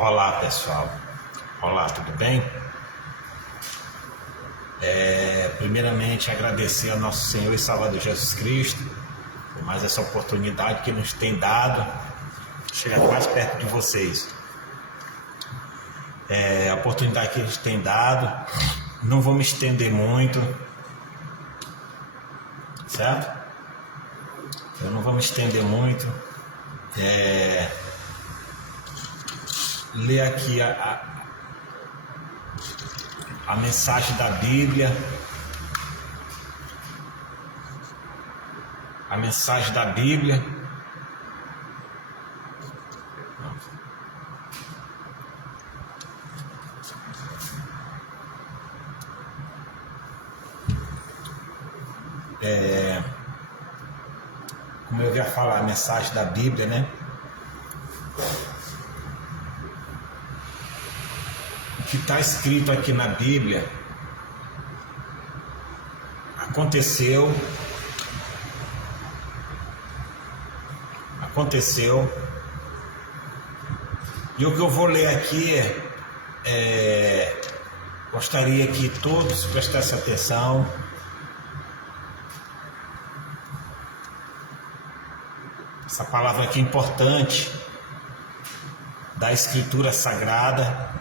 Olá pessoal, olá, tudo bem? Primeiramente agradecer ao nosso Senhor e Salvador Jesus Cristo por mais essa oportunidade que nos tem dado chegar mais perto de vocês. A oportunidade que eles têm dado, não vou me estender muito, certo? Eu não vou me estender muito. Ler aqui a mensagem da Bíblia, a mensagem da Bíblia. Como eu ia falar, a mensagem da Bíblia, né? O que está escrito aqui na Bíblia aconteceu, e o que eu vou ler aqui gostaria que todos prestassem atenção. Essa palavra aqui é importante, da Escritura Sagrada.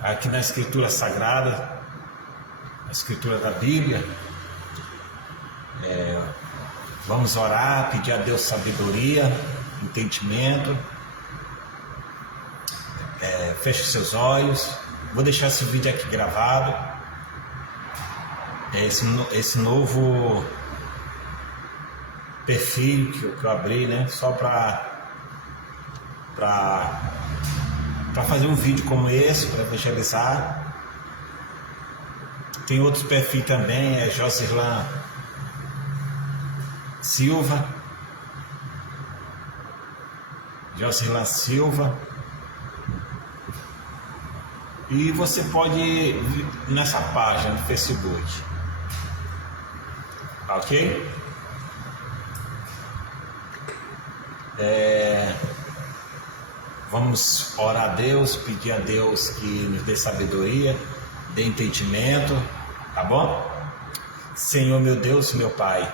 Aqui na Escritura Sagrada, a Escritura da Bíblia, vamos orar, pedir a Deus sabedoria, entendimento. Feche seus olhos. Vou deixar esse vídeo aqui gravado. Esse novo perfil que eu abri, né? Só para fazer um vídeo como esse, para evangelizar. Tem outros perfis também, Josirlan Silva. E você pode ir nessa página no Facebook, ok? Vamos orar a Deus, pedir a Deus que nos dê sabedoria, dê entendimento, tá bom? Senhor, meu Deus, meu Pai,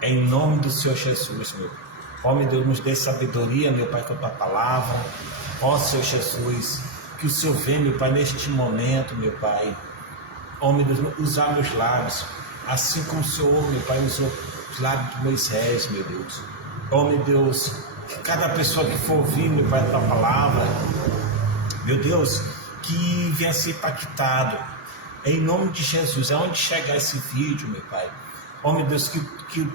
em nome do Senhor Jesus, meu Pai. Ó, meu Deus, nos dê sabedoria, meu Pai, com a Tua palavra. Ó, Senhor Jesus, que o Senhor venha, meu Pai, neste momento, meu Pai. Ó, meu Deus, usar meus lábios, assim como o Senhor, meu Pai, usou os lábios de Moisés, meu Deus. Ó, meu Deus, que cada pessoa que for ouvir, meu Pai, a Tua palavra, meu Deus, que venha ser impactado, em nome de Jesus, aonde chegar esse vídeo, meu Pai. Ó, meu Deus, que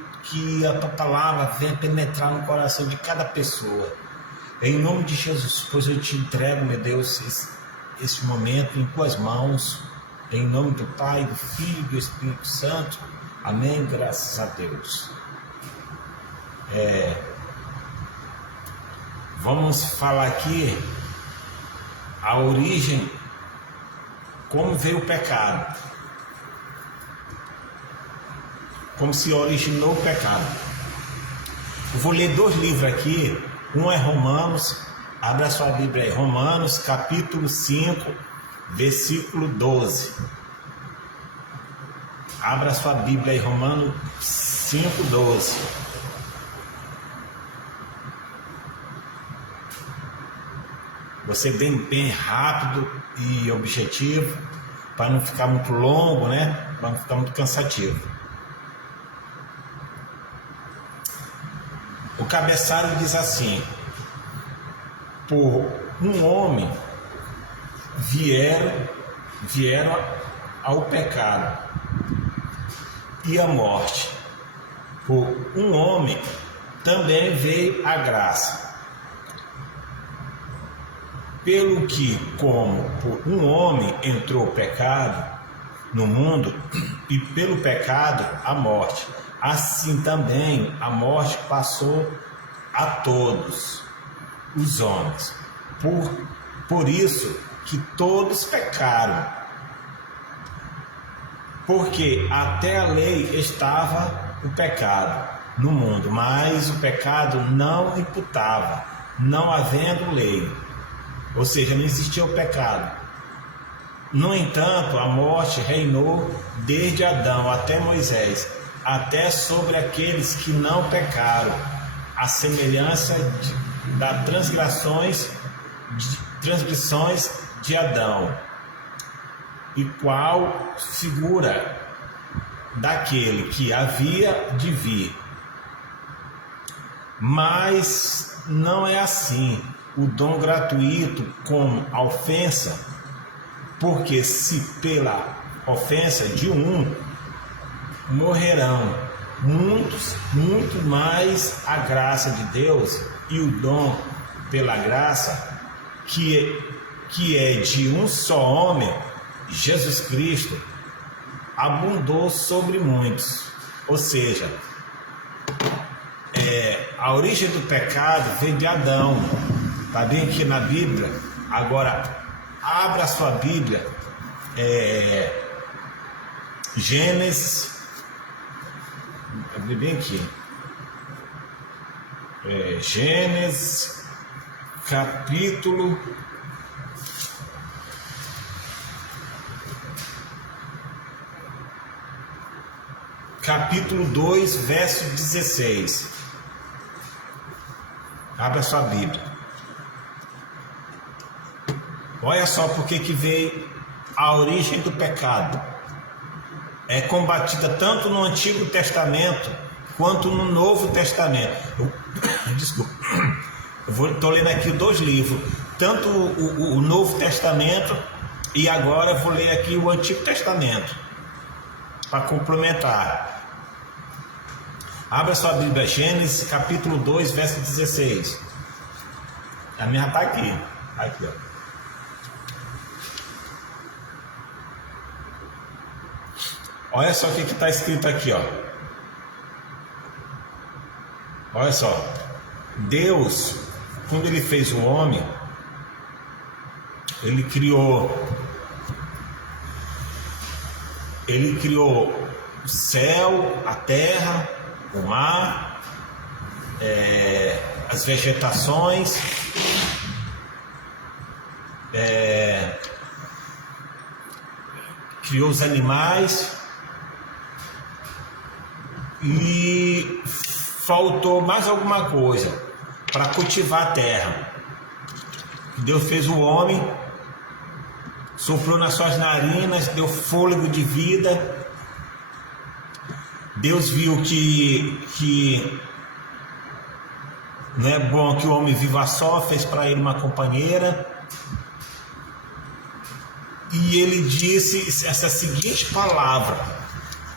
a Tua palavra venha penetrar no coração de cada pessoa. Em nome de Jesus, pois eu te entrego, meu Deus, esse momento em Tuas mãos. Em nome do Pai, do Filho e do Espírito Santo. Amém, graças a Deus. Vamos falar aqui a origem, como veio o pecado. Como se originou o pecado. Eu vou ler 2 livros aqui. Um é Romanos, abra sua Bíblia aí, Romanos capítulo 5, versículo 12. Abra sua Bíblia aí, Romanos 5, 12. Você bem rápido e objetivo, para não ficar muito longo, né? Para não ficar muito cansativo. O cabeçalho diz assim: por um homem vieram ao pecado e a morte. Por um homem também veio a graça. Pelo que, como por um homem entrou o pecado no mundo, e pelo pecado a morte, assim também a morte passou a todos os homens, Por isso que todos pecaram, porque até a lei estava o pecado no mundo, mas o pecado não imputava, não havendo lei, ou seja, não existia o pecado. No entanto, a morte reinou desde Adão até Moisés, até sobre aqueles que não pecaram, a semelhança das transgressões de Adão, e qual figura daquele que havia de vir. Mas não é assim o dom gratuito como a ofensa, porque se pela ofensa de um morrerão muitos, muito mais a graça de Deus e o dom pela graça, que é de um só homem, Jesus Cristo, abundou sobre muitos. Ou seja, a origem do pecado vem de Adão. Está bem aqui na Bíblia. Agora, abra a sua Bíblia, Gênesis, bem aqui, Gênesis, capítulo 2, verso 16. Abra sua Bíblia. Olha só porque que veio a origem do pecado. É combatida tanto no Antigo Testamento quanto no Novo Testamento. Desculpa. Estou lendo aqui 2 livros, tanto o Novo Testamento e agora vou ler aqui o Antigo Testamento, para complementar. Abra sua Bíblia, Gênesis, capítulo 2, verso 16. A minha está aqui. Aqui, ó. Olha só o que está escrito aqui, ó. Olha só. Deus, quando Ele fez o homem, Ele criou o céu, a terra, o mar, as vegetações, criou os animais, e faltou mais alguma coisa para cultivar a terra. Deus fez o homem, soprou nas suas narinas, deu fôlego de vida. Deus viu que não é bom que o homem viva só, fez para ele uma companheira. E ele disse essa seguinte palavra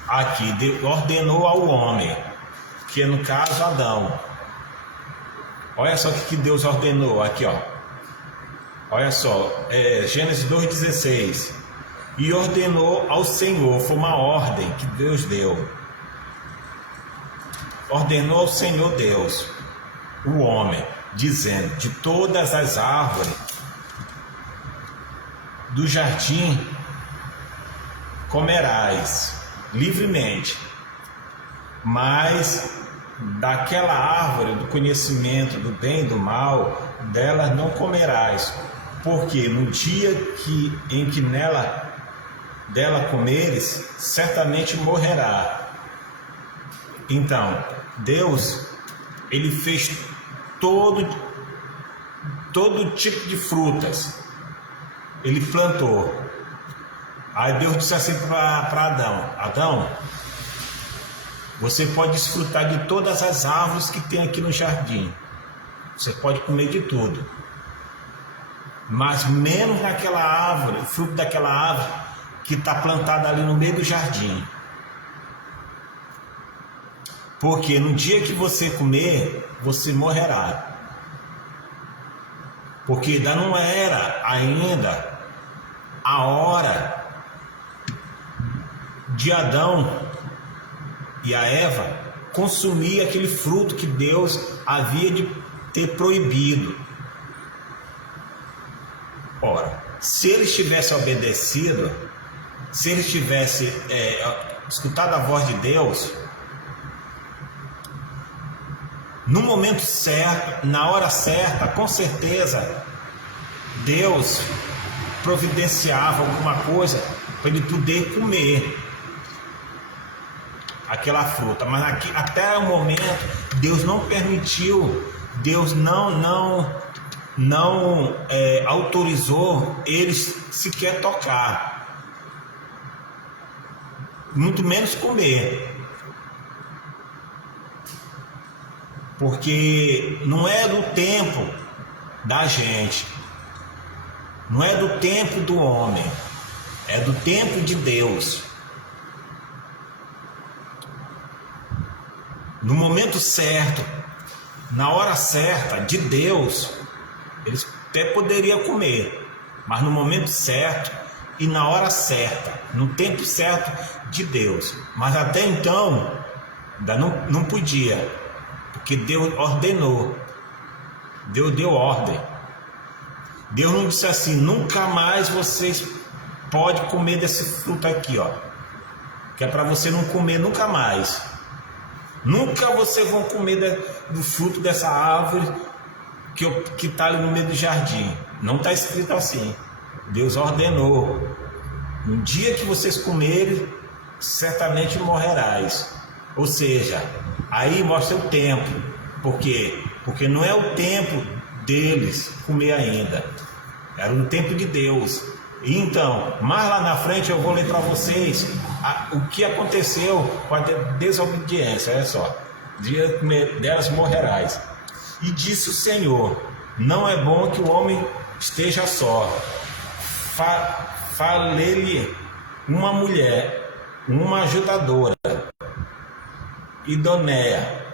aqui, ordenou ao homem, que é no caso Adão. Olha só o que Deus ordenou aqui, ó. Olha só, Gênesis 2,16. E ordenou ao Senhor, foi uma ordem que Deus deu. Ordenou ao Senhor Deus, o homem, dizendo: de todas as árvores do jardim comerás livremente, mas daquela árvore do conhecimento do bem e do mal, dela não comerás, porque no dia em que dela comeres, certamente morrerá. Então, Deus, Ele fez todo tipo de frutas. Ele plantou. Aí Deus disse assim para Adão: Adão, você pode desfrutar de todas as árvores que tem aqui no jardim. Você pode comer de tudo. Mas menos naquela árvore, o fruto daquela árvore que está plantada ali no meio do jardim. Porque no dia que você comer, você morrerá. Porque ainda não era a hora de Adão e a Eva consumir aquele fruto que Deus havia de ter proibido. Ora, se eles tivessem obedecido, se eles tivessem escutado a voz de Deus, no momento certo, na hora certa, com certeza, Deus providenciava alguma coisa para ele poder comer aquela fruta. Mas aqui, até o momento, Deus não permitiu, Deus não autorizou eles sequer tocar, muito menos comer. Porque não é do tempo da gente, não é do tempo do homem, é do tempo de Deus. No momento certo, na hora certa de Deus, eles até poderiam comer, mas no momento certo e na hora certa, no tempo certo de Deus. Mas até então, ainda não podia. Porque Deus ordenou, Deus deu ordem. Deus não disse assim: nunca mais vocês podem comer desse fruto aqui, ó, que é para você não comer nunca mais. Nunca vocês vão comer do fruto dessa árvore que está ali no meio do jardim. Não está escrito assim. Deus ordenou: no dia que vocês comerem, certamente morrerás. Ou seja, aí mostra o tempo. Por quê? Porque não é o tempo deles comer ainda, era no tempo de Deus. E então, mais lá na frente eu vou ler para vocês o que aconteceu com a desobediência. Olha só: dia delas morrerás. E disse o Senhor: não é bom que o homem esteja só. Falei-lhe uma mulher, uma ajudadora, Idoneia,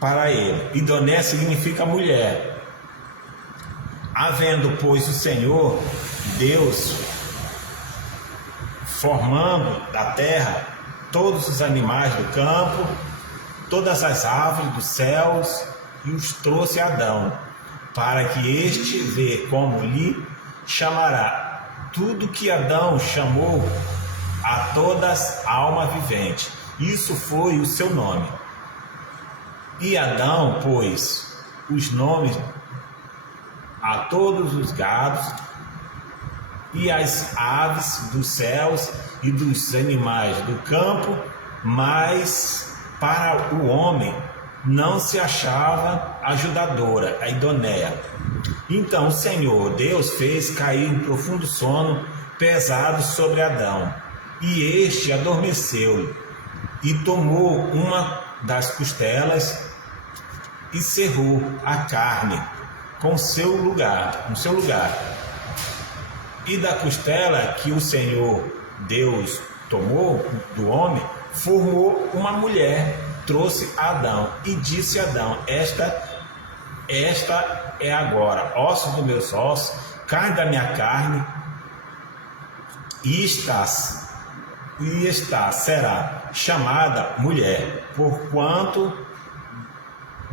para ele. Idoneia significa mulher. Havendo, pois, o Senhor Deus formando da terra todos os animais do campo, todas as árvores dos céus, e os trouxe a Adão, para que este vê como lhe chamará tudo que Adão chamou a todas alma vivente. Isso foi o seu nome. E Adão pôs os nomes a todos os gados e as aves dos céus e dos animais do campo, mas para o homem não se achava ajudadora, a Idoneia. Então o Senhor Deus fez cair um profundo sono pesado sobre Adão, e este adormeceu, e tomou uma das costelas e cerrou a carne no seu lugar. E da costela que o Senhor Deus tomou do homem, formou uma mulher, trouxe a Adão, e disse a Adão: esta é agora osso dos meus ossos, carne da minha carne, e será chamada mulher, porquanto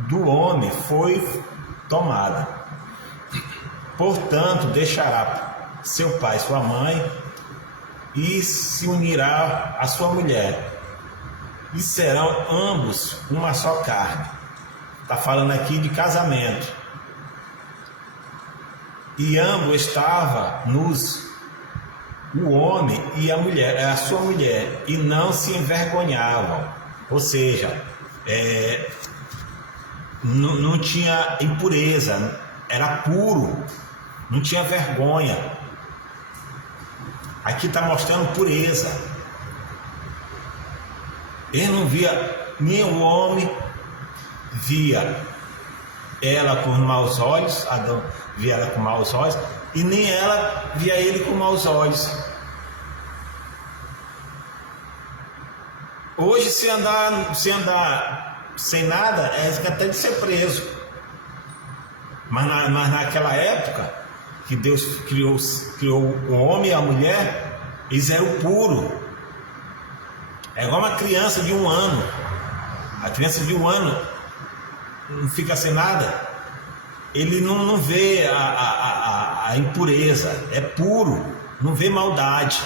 do homem foi tomada. Portanto, deixará seu pai e sua mãe, e se unirá à sua mulher, e serão ambos uma só carne. Está falando aqui de casamento. E ambos estavam nus, o homem e a mulher, a sua mulher, e não se envergonhavam. Ou seja, não tinha impureza, era puro, não tinha vergonha. Aqui está mostrando pureza. Ele não via, nem o homem via ela com maus olhos, Adão via ela com maus olhos, e nem ela via ele com maus olhos. Hoje, se andar sem nada, é até de ser preso. Mas naquela época que Deus criou o homem e a mulher, eles eram puros. É igual uma criança de 1 ano. A criança de 1 ano não fica sem nada. Ele não vê a a impureza, é puro, não vê maldade.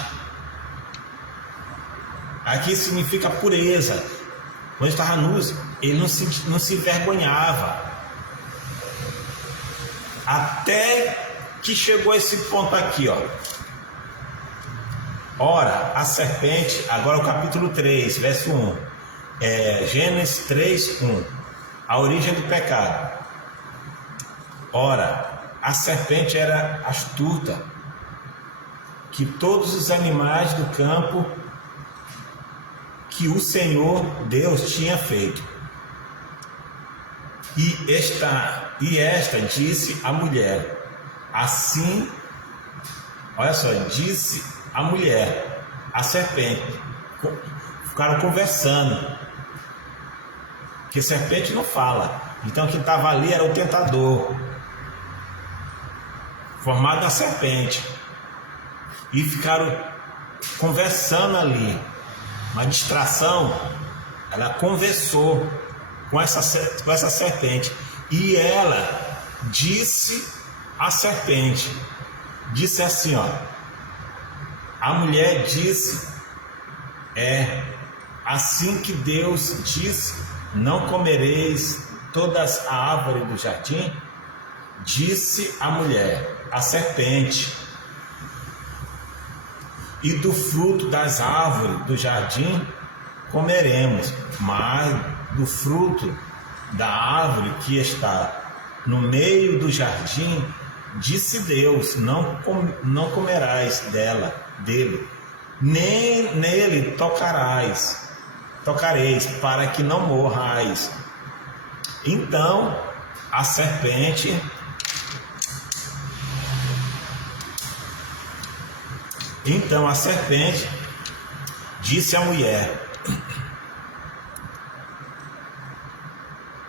Aqui significa pureza. Quando estava nu, ele não se envergonhava. Até que chegou a esse ponto aqui, ó. Ora, a serpente, agora o capítulo 3, verso 1. Gênesis 3, 1. A origem do pecado. Ora, a serpente era astuta, que todos os animais do campo que o Senhor Deus tinha feito. E esta disse à mulher, assim, olha só, disse a mulher, a serpente, ficaram conversando, porque serpente não fala, então quem estava ali era o tentador, formado da serpente, e ficaram conversando ali, uma distração. Ela conversou com essa serpente, e ela disse à serpente, disse assim, ó, a mulher disse, assim que Deus disse, não comereis todas a árvore do jardim, disse a mulher, a serpente, e do fruto das árvores do jardim comeremos, mas do fruto da árvore que está no meio do jardim, disse Deus, não comerás dele, nem nele tocareis, para que não morrais. Então a serpente disse à mulher,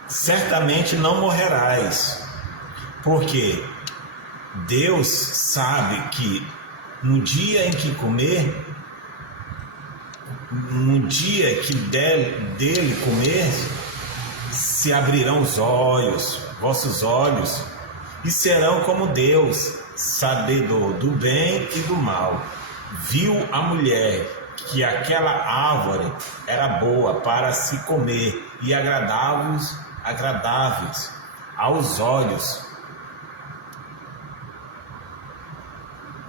certamente não morrerás, porque Deus sabe que no dia em que comer, no dia que dele comer, se abrirão os olhos, vossos olhos, e serão como Deus, sabedor do bem e do mal. Viu a mulher que aquela árvore era boa para se comer e agradáveis aos olhos,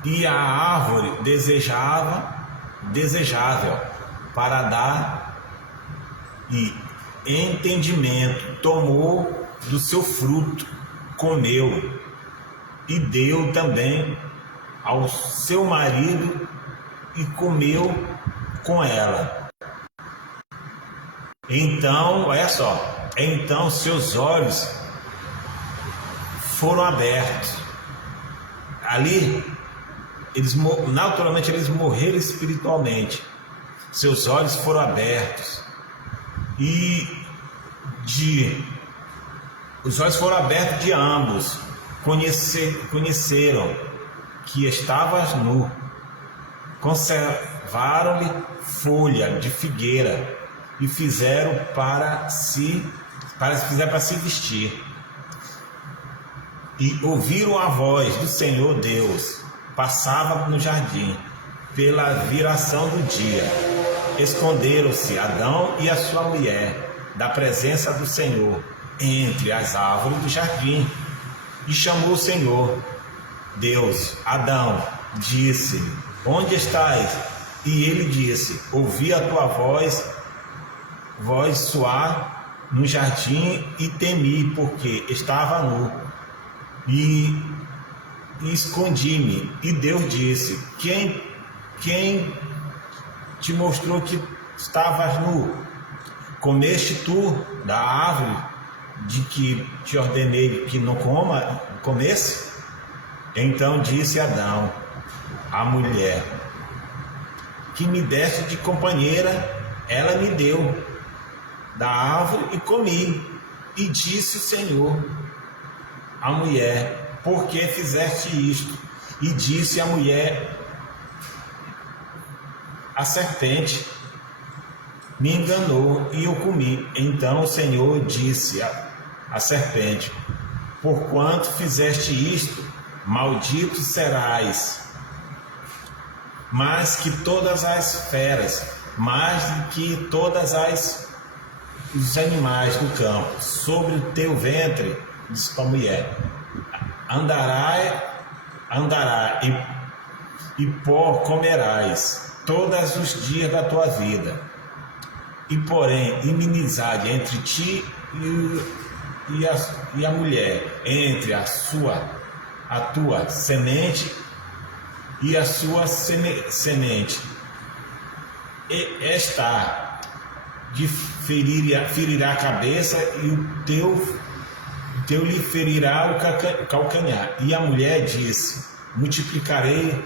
e a árvore desejável para dar e entendimento, tomou do seu fruto, comeu e deu também ao seu marido e comeu com ela. Então, olha só, então seus olhos foram abertos. Ali, naturalmente eles morreram espiritualmente. Seus olhos foram abertos e os olhos foram abertos de ambos. Conheceram que estavas nu. Conservaram-lhe folha de figueira e fizeram para se vestir. E ouviram a voz do Senhor Deus, passava no jardim, pela viração do dia. Esconderam-se Adão e a sua mulher da presença do Senhor entre as árvores do jardim. E chamou o Senhor Deus, Adão, disse-lhe, onde estás? E ele disse, ouvi a tua voz soar no jardim e temi, porque estava nu. E escondi-me. E Deus disse, quem te mostrou que estavas nu? Comeste tu da árvore de que te ordenei que não comesse? Então disse Adão à mulher, que me deste de companheira, ela me deu da árvore e comi. E disse o Senhor à mulher, por que fizeste isto? E disse a mulher, a serpente me enganou e eu comi. Então o Senhor disse à serpente, porquanto fizeste isto, maldito serás, mais que todas as feras, mais do que todas os animais do campo. Sobre o teu ventre, disse para a mulher, andará e pó comerás todos os dias da tua vida. E porém, inimizade entre ti e a mulher, entre a tua semente e a sua semente, e esta de ferirá a cabeça, e o teu lhe ferirá o calcanhar. E a mulher disse: multiplicarei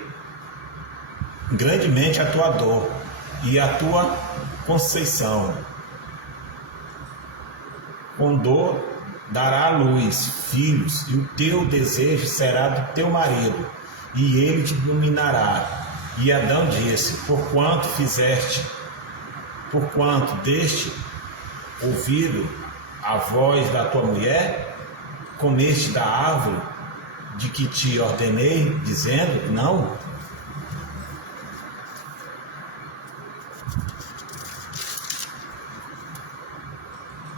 grandemente a tua dor e a tua conceição. Com dor dará à luz filhos, e o teu desejo será do teu marido, e ele te dominará. E Adão disse: porquanto deste ouvido a voz da tua mulher, comeste da árvore de que te ordenei, dizendo: não.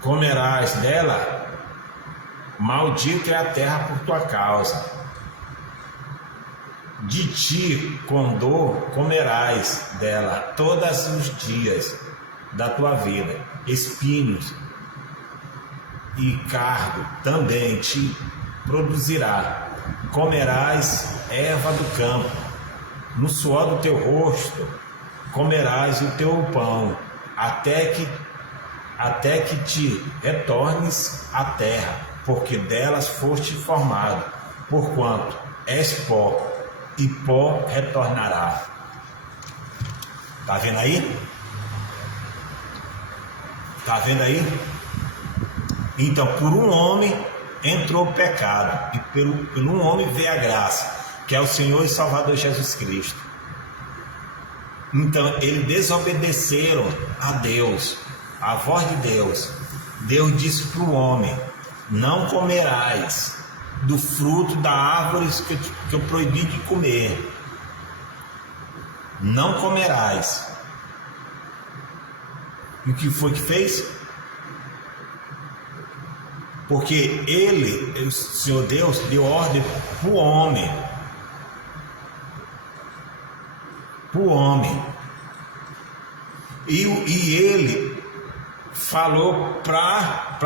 Comerás dela, maldita é a terra por tua causa. De ti com dor comerás dela todos os dias da tua vida. Espinhos e cardo também te produzirá. Comerás erva do campo, no suor do teu rosto comerás o teu pão, até que te retornes à terra, porque delas foste formado, porquanto és pó, e pó retornará. Está vendo aí? Está vendo aí? Então, por um homem entrou o pecado, e por um homem veio a graça, que é o Senhor e Salvador Jesus Cristo. Então, eles desobedeceram a Deus, a voz de Deus. Deus disse para o homem: não comerás do fruto da árvore que eu proibi de comer. Não comerás. E o que foi que fez? Porque ele, o Senhor Deus, deu ordem para o homem. Para o homem. E ele falou para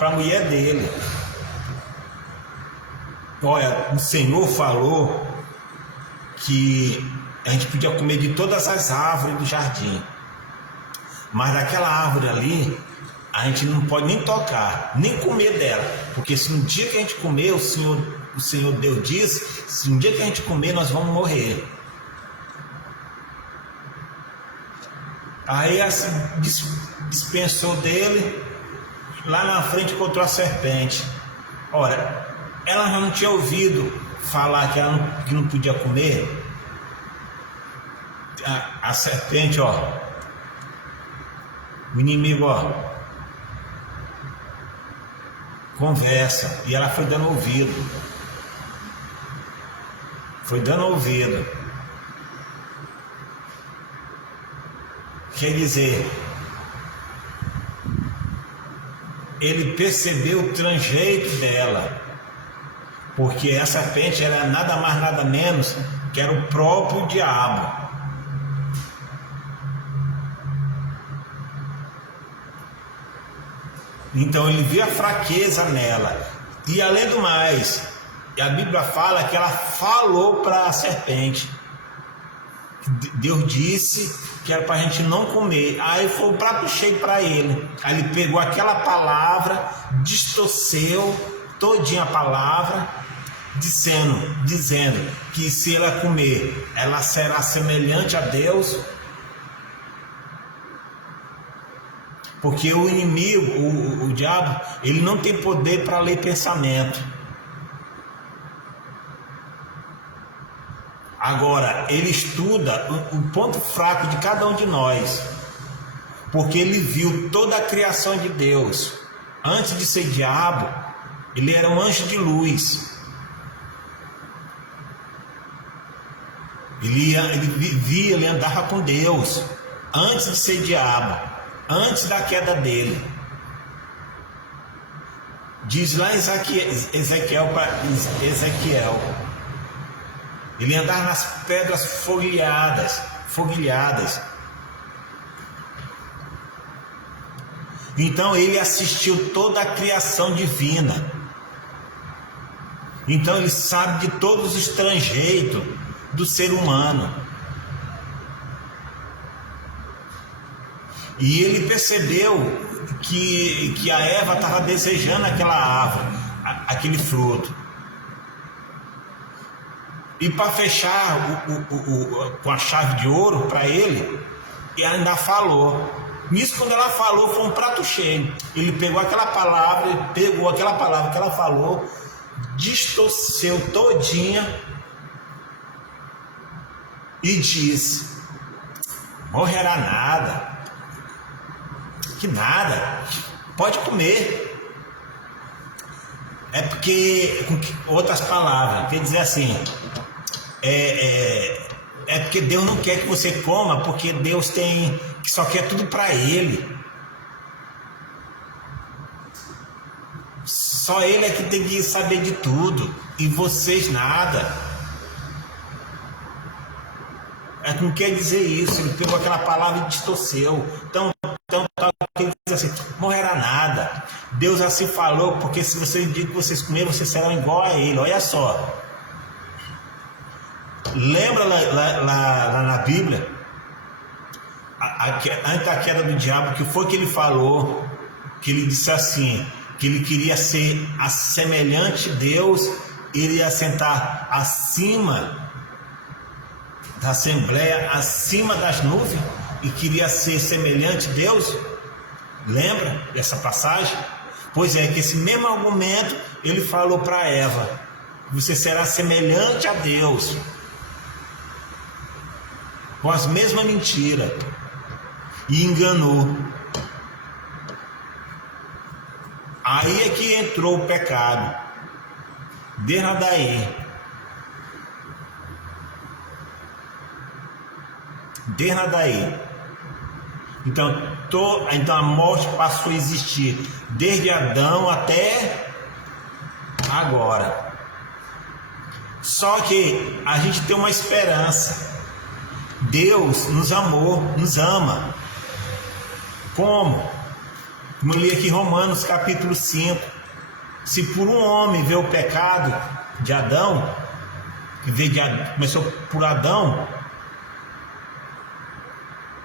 a mulher dele: olha, o Senhor falou que a gente podia comer de todas as árvores do jardim, mas daquela árvore ali a gente não pode nem tocar, nem comer dela, porque se um dia que a gente comer, o Senhor Deus disse, se um dia que a gente comer, nós vamos morrer. Aí assim, dispensou dele. Lá na frente encontrou a serpente. Ora, ela não tinha ouvido falar que não podia comer. A serpente, ó, o inimigo, ó, conversa, e ela foi dando ouvido. Foi dando ouvido. Quer dizer, ele percebeu o tranjeito dela, porque a serpente era nada mais nada menos que era o próprio diabo. Então ele via a fraqueza nela, e além do mais, a Bíblia fala que ela falou para a serpente. Deus disse que era para a gente não comer. Aí foi um prato cheio para ele. Aí ele pegou aquela palavra, distorceu todinha a palavra, dizendo que se ela comer, ela será semelhante a Deus. Porque o inimigo, o diabo, ele não tem poder para ler pensamento. Agora, ele estuda o ponto fraco de cada um de nós, porque ele viu toda a criação de Deus. Antes de ser diabo, ele era um anjo de luz. Ele andava com Deus antes de ser diabo, antes da queda dele. Diz lá Ezequiel para Ezequiel, ele andava nas pedras foguilhadas. Então ele assistiu toda a criação divina. Então ele sabe de todos os trejeitos do ser humano. E ele percebeu que a Eva estava desejando aquela árvore, aquele fruto. E para fechar com a chave de ouro para ele, e ainda falou. Nisso, quando ela falou, foi um prato cheio. Ele pegou aquela palavra que ela falou, distorceu todinha e disse: morrerá nada. Que nada, pode comer. É porque, com outras palavras, quer dizer assim, é porque Deus não quer que você coma, porque Deus que só quer tudo para Ele. Só Ele é que tem que saber de tudo, e vocês nada. Não quer dizer isso. Ele pegou aquela palavra e distorceu. Então ele diz assim: morrerá nada. Deus assim falou, porque se você diz que vocês comerem, vocês serão igual a Ele. Olha só. Lembra lá na Bíblia, antes da queda do diabo, que foi que ele falou? Que ele disse assim, que ele queria ser semelhante a Deus, ele ia sentar acima da assembleia, acima das nuvens, e queria ser semelhante a Deus. Lembra dessa passagem? Pois é, que esse mesmo argumento ele falou para Eva: você será semelhante a Deus, com as mesmas mentiras, e enganou. Aí é que entrou o pecado, desde daí. Então a morte passou a existir desde Adão até agora. Só que a gente tem uma esperança. Deus nos amou, nos ama. Como? Como eu li aqui em Romanos capítulo 5. Se por um homem veio o pecado de Adão, começou por Adão,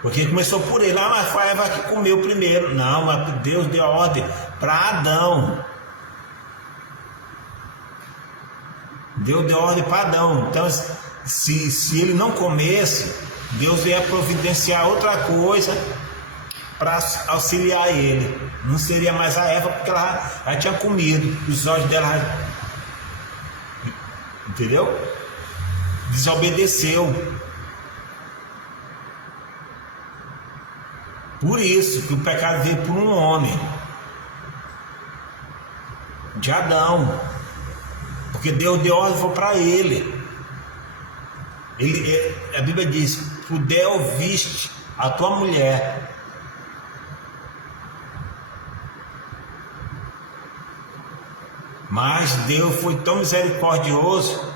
porque começou por ele. Mas foi a Eva que comeu primeiro. Não, mas Deus deu a ordem para Adão. Deus deu ordem para Adão. Então, se ele não comesse, Deus ia providenciar outra coisa para auxiliar ele. Não seria mais a Eva, porque ela já tinha comido. Os olhos dela, entendeu? Desobedeceu. Por isso que o pecado veio por um homem, de Adão, porque Deus deu ordem para ele. A Bíblia diz: puder ouviste a tua mulher. Mas Deus foi tão misericordioso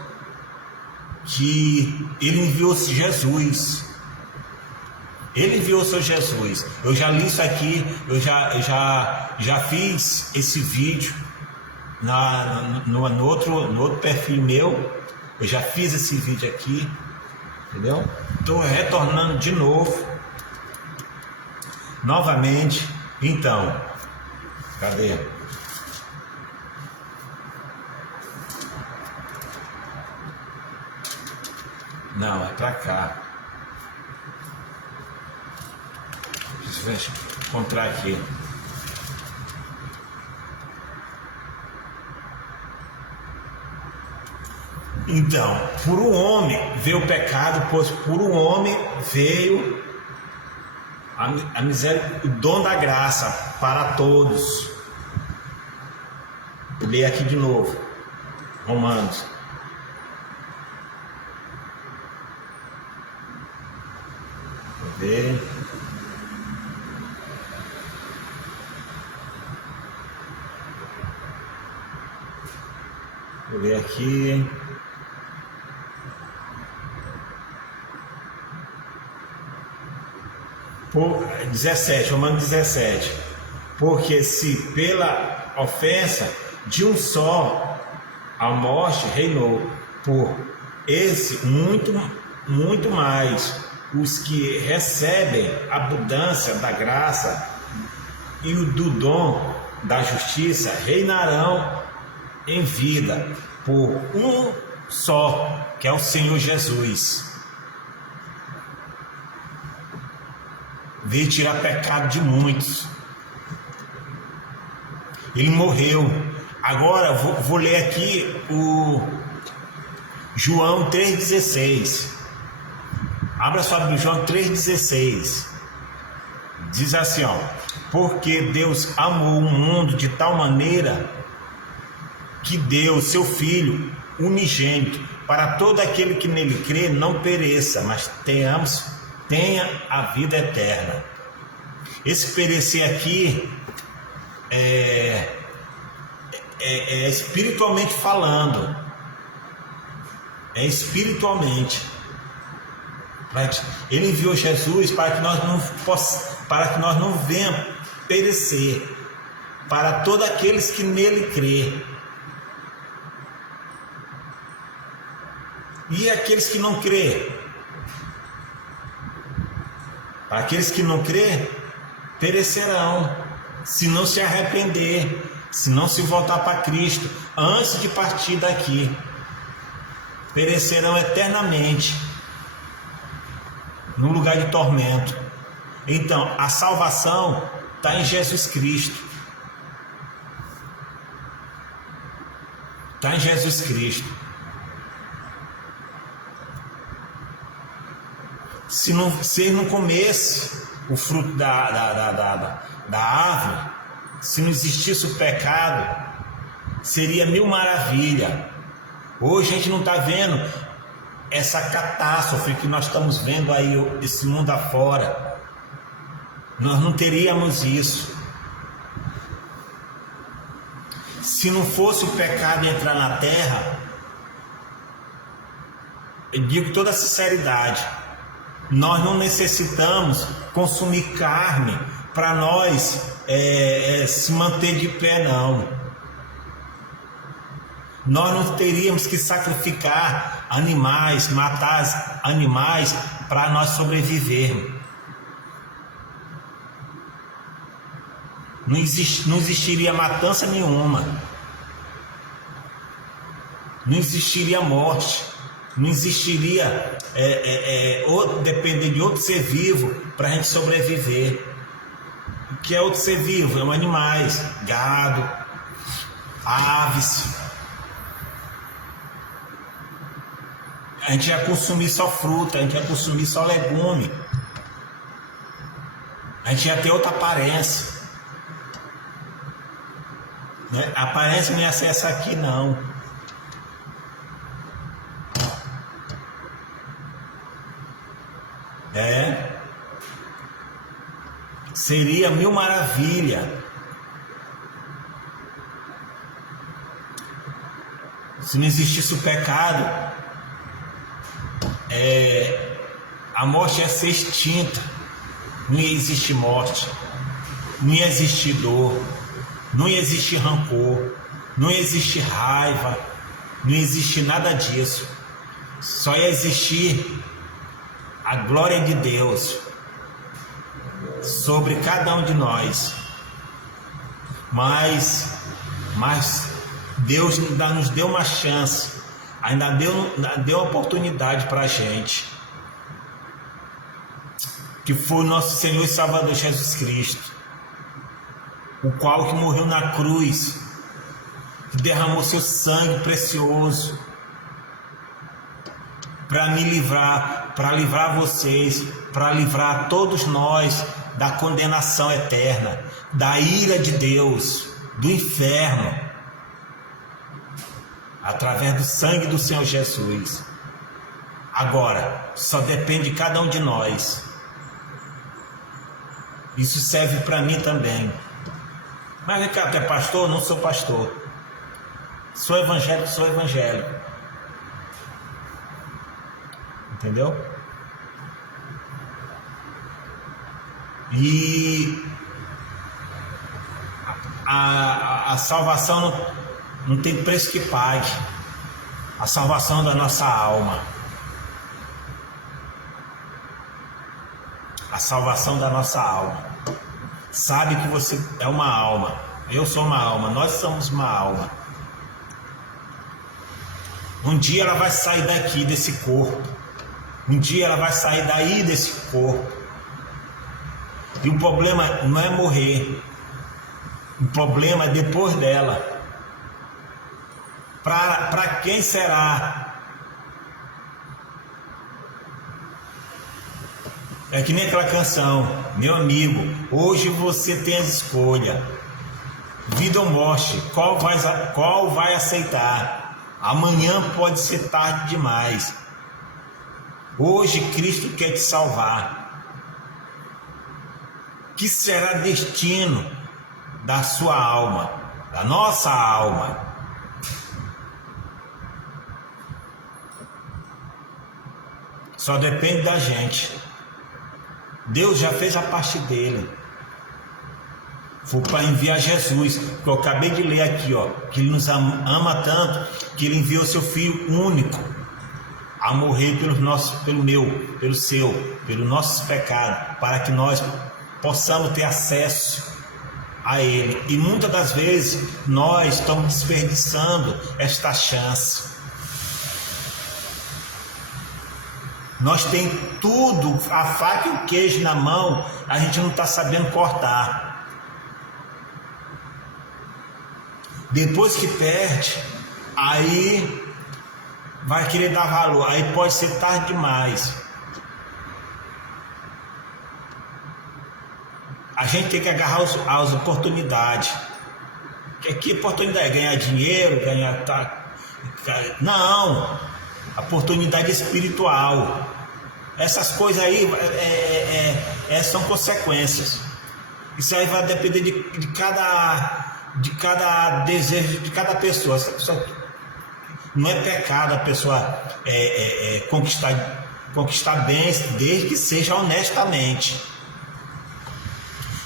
que ele enviou Jesus. Ele enviou o seu Jesus. Eu já li isso aqui, eu já fiz esse vídeo no outro perfil meu. Eu já fiz esse vídeo aqui, entendeu? Estou retornando de novo, novamente. Então, cadê? Não, é pra cá. Deixa eu encontrar aqui. Então, por um homem veio o pecado, pois por um homem veio a miséria, o dom da graça para todos. Vou ler aqui de novo, Romanos. Vê. Vou ver aqui. Por 17, Romanos 17. Porque se pela ofensa de um só a morte reinou, por esse muito mais os que recebem a abundância da graça e o do dom da justiça reinarão em vida por um só, que é o Senhor Jesus. Veio tirar pecado de muitos. Ele morreu. Agora vou ler aqui o João 3,16. Abra sua Bíblia, João 3,16. Diz assim, ó: porque Deus amou o mundo de tal maneira que deu seu Filho unigênito, para todo aquele que nele crê não pereça, mas tenha a vida eterna. Esse perecer aqui é espiritualmente falando. É espiritualmente. Ele enviou Jesus para que nós não venhamos perecer, para todos aqueles que nele crê. E aqueles que não crê? Aqueles que não crê perecerão, se não se arrepender, se não se voltar para Cristo antes de partir daqui. Perecerão eternamente no lugar de tormento. Então, a salvação está em Jesus Cristo. Está em Jesus Cristo. Se ele não comesse o fruto da árvore, se não existisse o pecado, seria mil maravilhas. Hoje a gente não está vendo essa catástrofe que nós estamos vendo aí, esse mundo afora. Nós não teríamos isso. Se não fosse o pecado entrar na terra, eu digo com toda sinceridade, nós não necessitamos consumir carne para nós se manter de pé, não. Nós não teríamos que sacrificar animais, matar animais para nós sobrevivermos. Não existiria matança nenhuma. Não existiria morte. Não existiria depender de outro ser vivo para a gente sobreviver. O que é outro ser vivo? São animais, gado, aves. A gente ia consumir só fruta, a gente ia consumir só legume. A gente ia ter outra aparência. Né? A aparência não ia ser essa aqui, não. Seria mil maravilhas. Se não existisse o pecado, a morte ia ser extinta. Não ia existir morte, não ia existir dor, não ia existir rancor, não ia existir raiva, não ia existir nada disso. Só ia existir a glória de Deus sobre cada um de nós. Mas Deus ainda nos deu uma chance, ainda deu oportunidade para a gente, que foi o nosso Senhor e Salvador Jesus Cristo, o qual que morreu na cruz, que derramou seu sangue precioso para me livrar, para livrar vocês, para livrar todos nós da condenação eterna, da ira de Deus, do inferno, através do sangue do Senhor Jesus. Agora, só depende de cada um de nós. Isso serve para mim também. Mas Ricardo, é pastor? Não sou pastor. Sou evangélico, sou evangélico. Entendeu? E a salvação não tem preço que pague. A salvação da nossa alma. A salvação da nossa alma. Sabe que você é uma alma. Eu sou uma alma. Nós somos uma alma. Um dia ela vai sair daqui, desse corpo. Um dia ela vai sair daí, desse corpo. E o problema não é morrer. O problema é depois dela. Para quem será? É que nem aquela canção, meu amigo, hoje você tem a escolha, vida ou morte, qual vai aceitar? Amanhã pode ser tarde demais. Hoje Cristo quer te salvar. Que será destino da sua alma, da nossa alma? Só depende da gente. Deus já fez a parte dele. Foi para enviar Jesus, que eu acabei de ler aqui, ó, que ele nos ama tanto, que ele enviou seu Filho único a morrer pelo nossos pecados, para que nós possamos ter acesso a ele. E muitas das vezes nós estamos desperdiçando esta chance. Nós tem tudo, a faca e o queijo na mão, a gente não está sabendo cortar. Depois que perde, aí vai querer dar valor, aí pode ser tarde demais. A gente tem que agarrar as oportunidades. Que oportunidade? Ganhar dinheiro, Não, oportunidade espiritual. Essas coisas aí são consequências. Isso aí vai depender de cada desejo de cada pessoa. Essa pessoa não é pecado a pessoa conquistar bens, desde que seja honestamente,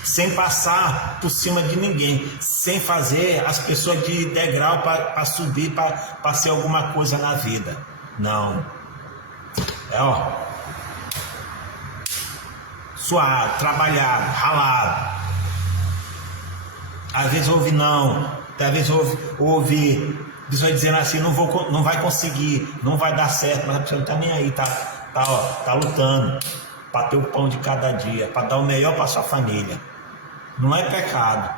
sem passar por cima de ninguém, sem fazer as pessoas de degrau para subir, para ser alguma coisa na vida. Não. Suado, trabalhado, ralado. Às vezes ouve não, às vezes ouve pessoa dizendo assim, não vai conseguir, não vai dar certo, mas a pessoa não está nem aí, tá lutando para ter o pão de cada dia, para dar o melhor para sua família. Não é pecado.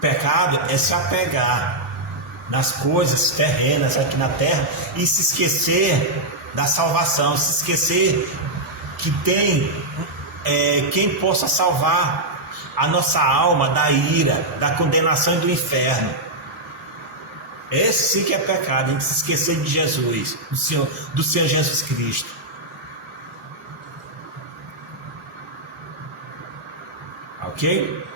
Pecado é se apegar nas coisas terrenas aqui na terra e se esquecer da salvação, se esquecer que tem quem possa salvar a nossa alma da ira, da condenação e do inferno. Esse sim que é pecado, a gente se esquecer de Jesus, do Senhor Jesus Cristo. Ok?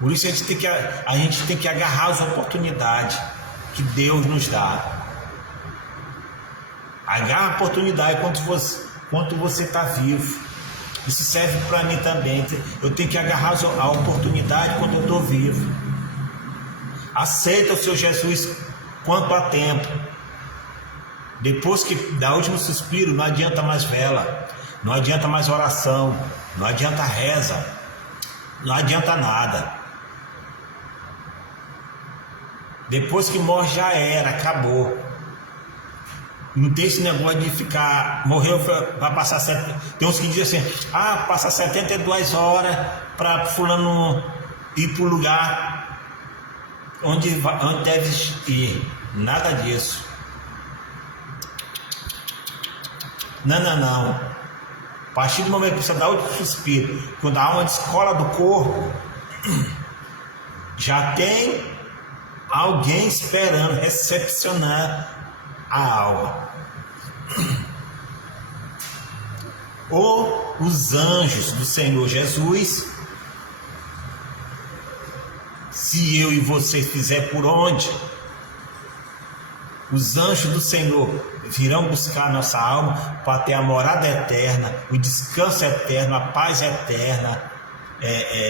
Por isso a gente tem que agarrar as oportunidades que Deus nos dá. Agarra a oportunidade enquanto você está vivo. Isso serve para mim também. Eu tenho que agarrar a oportunidade quando eu estou vivo. Aceita o Senhor Jesus quanto há tempo. Depois que dá o último suspiro, não adianta mais vela, não adianta mais oração, não adianta reza, não adianta nada. Depois que morre já era, acabou. Não tem esse negócio de ficar, morreu, vai passar 70. Tem uns que dizem assim, passa 72 horas para fulano ir para o lugar onde deve ir. Nada disso. Não. A partir do momento que você dá o suspiro, quando a alma descola do corpo, já tem alguém esperando recepcionar a alma. Ou os anjos do Senhor Jesus, se eu e você fizer por onde, os anjos do Senhor virão buscar nossa alma para ter a morada eterna, o descanso eterno, a paz eterna,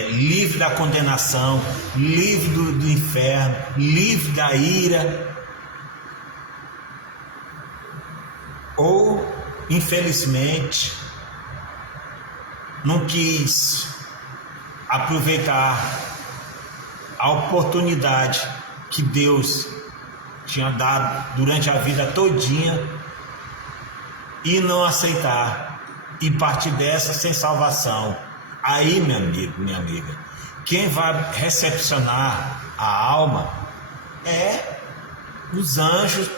livre da condenação, livre do inferno, livre da ira. Ou, infelizmente, não quis aproveitar a oportunidade que Deus tinha dado durante a vida todinha e não aceitar e partir dessa sem salvação. Aí, meu amigo, minha amiga, quem vai recepcionar a alma é os anjos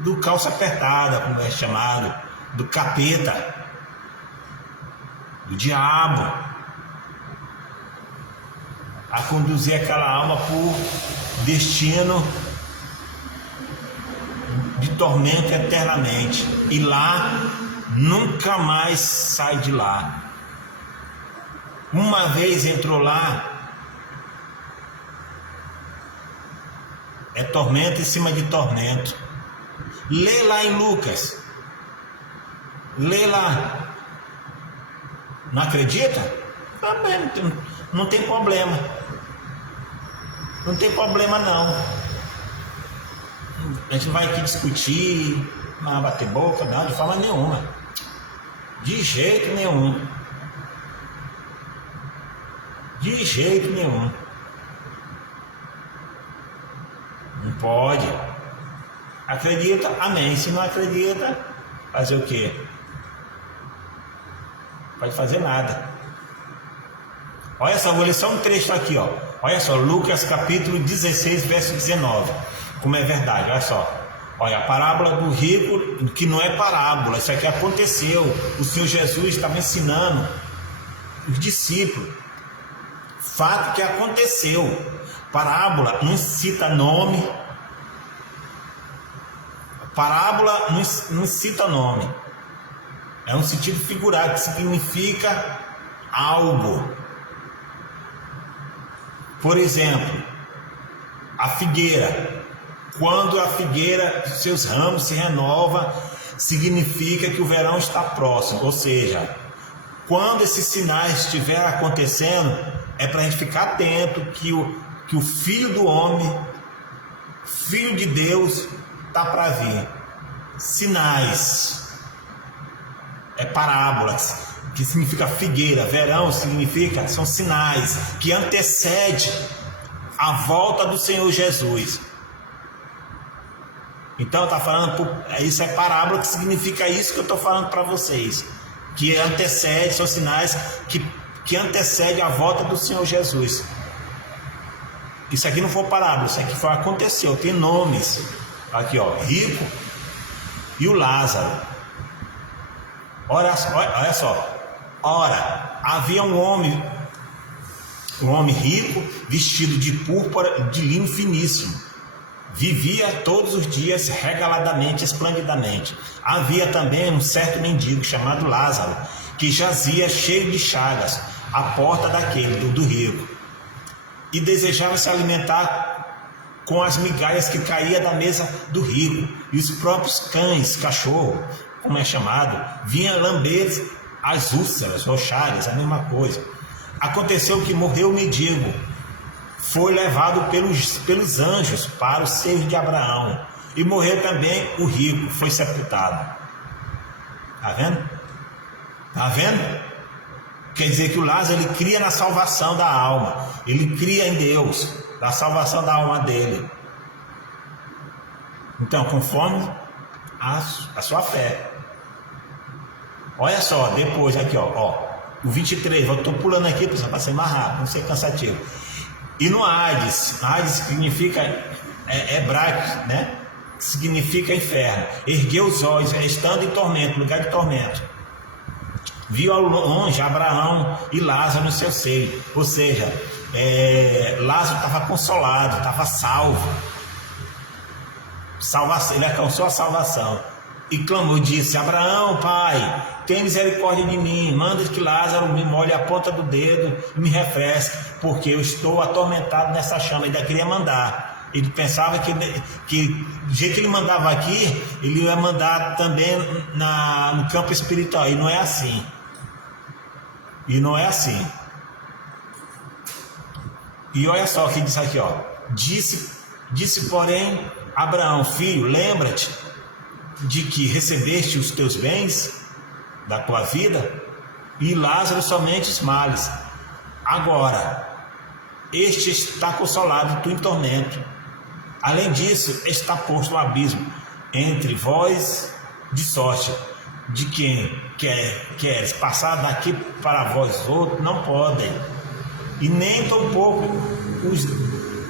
do calça apertada, como é chamado, do capeta, do diabo, a conduzir aquela alma por destino de tormento eternamente, e lá nunca mais sai de lá. Uma vez entrou lá, é tormento em cima de tormento. Lê lá em Lucas, lê lá. Não acredita? Não tem problema. Não tem problema não. A gente não vai aqui discutir, não vai bater boca, não, de forma nenhuma. De jeito nenhum. De jeito nenhum. Não pode. Acredita? Amém. Se não acredita, fazer o quê? Pode fazer nada. Olha só, vou ler só um trecho aqui, ó. Olha só, Lucas capítulo 16, verso 19. Como é verdade, olha só. Olha, a parábola do rico, que não é parábola, isso aqui aconteceu. O Senhor Jesus estava ensinando os discípulos. Fato que aconteceu. Parábola não cita nome. Parábola não cita nome. É um sentido figurado, que significa algo. Por exemplo, a figueira. Quando a figueira, seus ramos se renovam, significa que o verão está próximo. Ou seja, quando esses sinais estiverem acontecendo, é para a gente ficar atento que o Filho do Homem, Filho de Deus, está para vir. Sinais. É parábolas, que significa figueira. Verão significa, são sinais que antecedem a volta do Senhor Jesus. Então está falando, isso é parábola, que significa isso que eu estou falando para vocês, que antecede, são sinais que antecedem a volta do Senhor Jesus. Isso aqui não foi parábola, isso aqui aconteceu, tem nomes. Aqui, ó, rico e o Lázaro. Olha só. Ora, havia um homem rico, vestido de púrpura, de linho finíssimo. Vivia todos os dias regaladamente, esplendidamente. Havia também um certo mendigo chamado Lázaro, que jazia cheio de chagas à porta daquele, do rico, e desejava se alimentar com as migalhas que caía da mesa do rico, e os próprios cães, cachorro, como é chamado, vinham lamber as úlceras, roxares, a mesma coisa. Aconteceu que morreu o mendigo, foi levado pelos anjos para o seio de Abraão, e morreu também o rico, foi sepultado. Está vendo? Está vendo? Quer dizer que o Lázaro, ele cria na salvação da alma, ele cria em Deus, na salvação da alma dele. Então, conforme a sua fé. Olha só, depois aqui, ó, o 23, eu estou pulando aqui para ser mais rápido, não ser cansativo. E no Hades significa hebraico, né? Significa inferno. Ergueu os olhos, estando em tormento, lugar de tormento. Viu ao longe Abraão e Lázaro no seu seio. Ou seja, Lázaro estava consolado, estava salvo. Ele alcançou a salvação. e clamou, disse: Abraão, pai, tem misericórdia de mim, manda que Lázaro me molhe a ponta do dedo e me refresque, porque eu estou atormentado nessa chama. Ele ainda queria mandar. Ele pensava que do jeito que ele mandava aqui, ele ia mandar também no campo espiritual. E não é assim. E não é assim. E olha só o que diz aqui, ó. Disse, porém, Abraão: filho, lembra-te de que recebeste os teus bens da tua vida, e Lázaro somente os males. Agora, este está consolado, tu em tormento. Além disso, está posto um abismo entre vós, de sorte, de quem queres passar daqui para vós outros, não podem, e nem tampouco os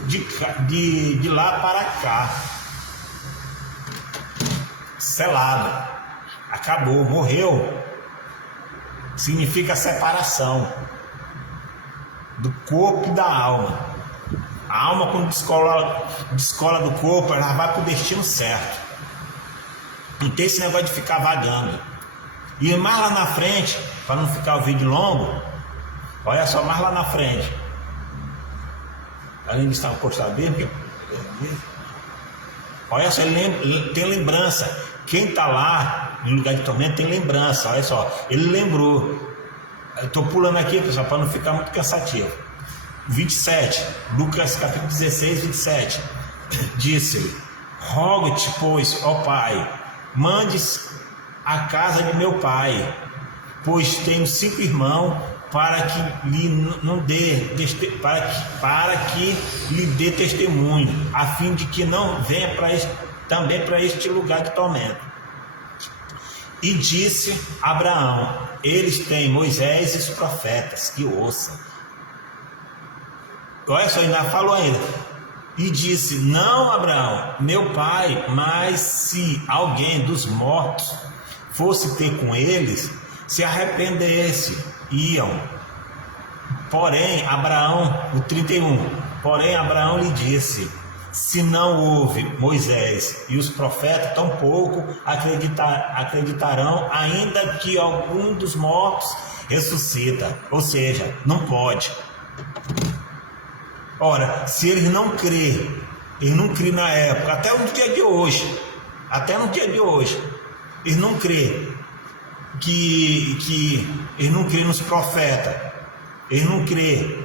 de lá para cá. Selado, acabou, morreu. Significa separação do corpo e da alma. A alma, quando descola do corpo, ela vai para o destino certo. Não tem esse negócio de ficar vagando. E mais lá na frente, para não ficar o vídeo longo, olha só, mais lá na frente, além de estar postado bem, olha só, ele tem lembrança. Quem está lá no lugar de tormento tem lembrança. Olha só, ele lembrou. Eu estou pulando aqui, pessoal, para não ficar muito cansativo. 27, Lucas capítulo 16, 27. Disse-lhe: rogo-te, pois, ó Pai, mandes a casa de meu pai, pois tenho 5 irmãos, para que lhe não dê para que lhe dê testemunho, a fim de que não venha também para este lugar de tormento. E disse Abraão: eles têm Moisés e os profetas, que ouçam. Olha só, ainda falou ainda. E disse: não, Abraão, meu pai, mas se alguém dos mortos fosse ter com eles, se arrependesse, iam. Porém, Abraão, o 31, porém Abraão lhe disse: se não houve Moisés e os profetas, tampouco acreditarão, ainda que algum dos mortos ressuscita. Ou seja, não pode. Ora, se eles não crêem, eles não crêem na época, até no dia de hoje, eles não crêem eles não crêem nos profetas, eles não crêem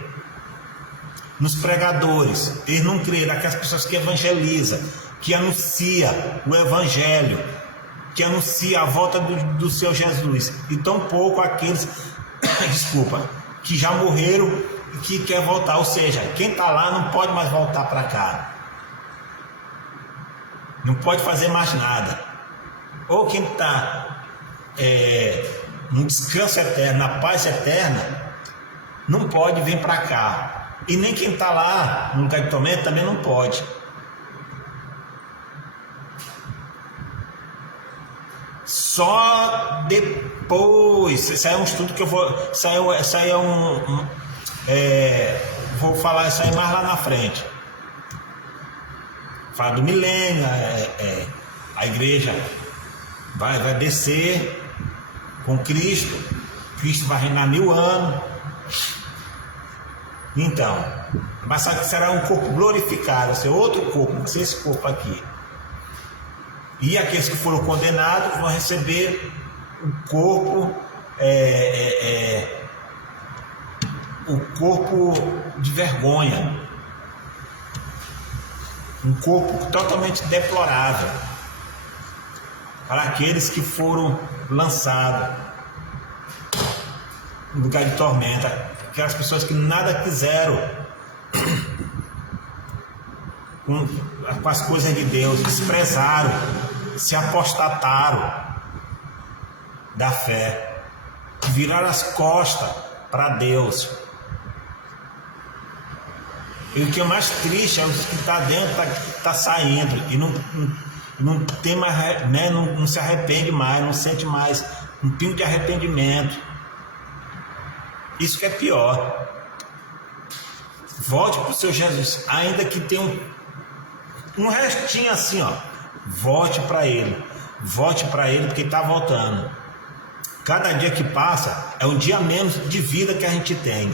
nos pregadores, eles não crêem naquelas pessoas que evangelizam, que anuncia o evangelho, que anuncia a volta do seu Jesus, e tampouco aqueles que já morreram e que quer voltar. Ou seja, quem está lá não pode mais voltar para cá, não pode fazer mais nada. Ou quem está no descanso eterno, na paz eterna, não pode vir para cá. E nem quem está lá no lugar de tormento também não pode. Só depois. Isso aí é um estudo que eu vou. Isso aí é vou falar isso aí mais lá na frente. Falar do milênio. A igreja vai descer com Cristo. Cristo vai reinar 1000 anos. Então, mas será um corpo glorificado, ser outro corpo, não ser esse corpo aqui. E aqueles que foram condenados vão receber o corpo, o corpo de vergonha, um corpo totalmente deplorável, para aqueles que foram lançados no lugar de tormenta. Aquelas pessoas que nada quiseram com as coisas de Deus, desprezaram, se apostataram da fé, viraram as costas para Deus. E o que é mais triste é os que está dentro, está saindo e não tem mais, né, não se arrepende mais, não sente mais um pingo de arrependimento. Isso que é pior. Volte para o seu Jesus, ainda que tenha um restinho assim, ó. Volte para Ele. Volte para Ele, porque está voltando. Cada dia que passa é um dia menos de vida que a gente tem.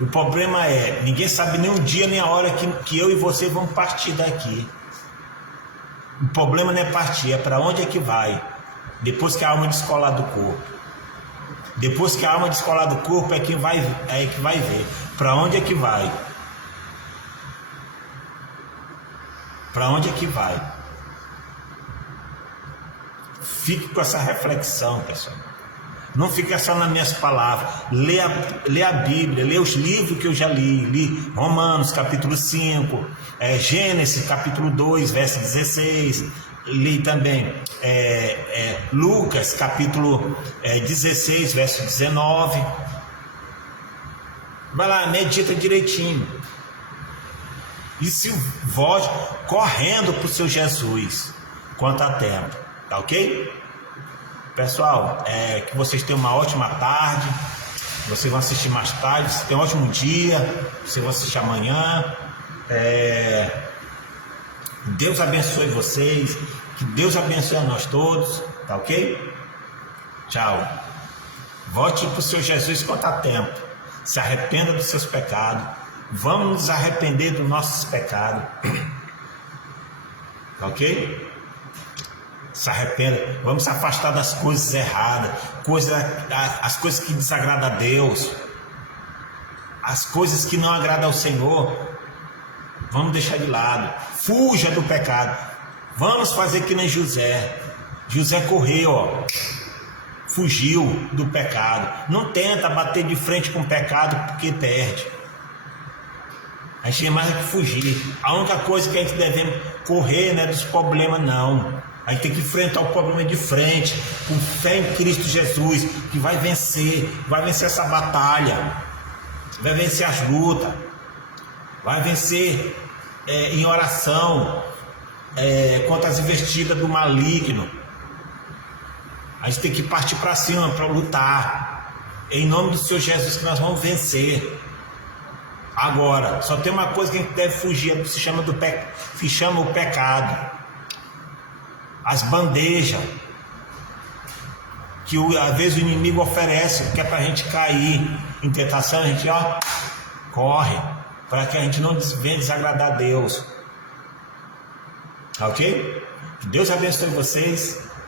O problema é, ninguém sabe nem o dia nem a hora que eu e você vamos partir daqui. O problema não é partir, é para onde é que vai. Depois que a alma descolar do corpo. Depois que a alma descolar do corpo é que vai ver. Para onde é que vai? Para onde é que vai? Fique com essa reflexão, pessoal. Não fica só nas minhas palavras. Lê a Bíblia, lê os livros que eu já li. Li Romanos, capítulo 5, Gênesis, capítulo 2, verso 16. Li também Lucas, capítulo 16, verso 19. Vai lá, medita direitinho. E se volte correndo para o seu Jesus, quanto a tempo. Tá ok? Pessoal, que vocês tenham uma ótima tarde. Vocês vão assistir mais tarde. Vocês tenham um ótimo dia. Vocês vão assistir amanhã. Deus abençoe vocês. Que Deus abençoe a nós todos. Tá ok? Tchau. Volte para o seu Jesus quanto a tempo. Se arrependa dos seus pecados. Vamos nos arrepender dos nossos pecados. Tá ok? Se arrependa, vamos se afastar das coisas erradas, as coisas que desagradam a Deus, as coisas que não agradam ao Senhor, vamos deixar de lado. Fuja do pecado. Vamos fazer que nem José. José correu, fugiu do pecado. Não tenta bater de frente com o pecado, porque perde. A gente tem mais que fugir. A única coisa que a gente deve correr não é dos problemas, não. A gente tem que enfrentar o problema de frente, com fé em Cristo Jesus, que vai vencer essa batalha, vai vencer as lutas, vai vencer em oração contra as investidas do maligno. A gente tem que partir para cima para lutar, em nome do Senhor Jesus, que nós vamos vencer. Agora, só tem uma coisa que a gente deve fugir, se chama o pecado. As bandejas que às vezes o inimigo oferece, que é para a gente cair em tentação, a gente corre, para que a gente não venha desagradar a Deus. Ok? Que Deus abençoe vocês.